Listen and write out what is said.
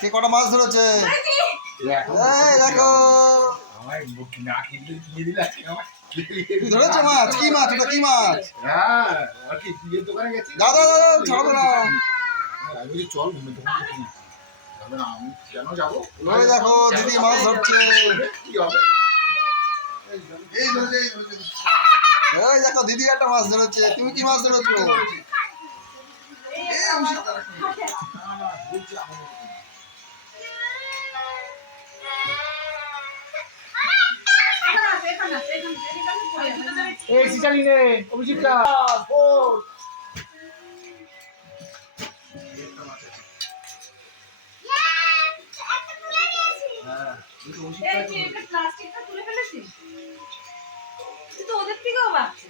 কে কটা মাছ ধরেছে? এই দেখো তুই ধরেছো মাছ? কি মাছ এটা? কি মাছ? দাদা দাদা ছাড়বো না। ওই দেখো দিদি মাছ ধরছে। এই দেখো দিদি একটা মাছ ধরেছে। তুমি কি মাছ ধরেছো? এই সিটালি নে অভিজিৎটা প্লাস্টিকটা তুলে ফেলেছিস? তুই তো ওদের থেকেও বাড়ছে।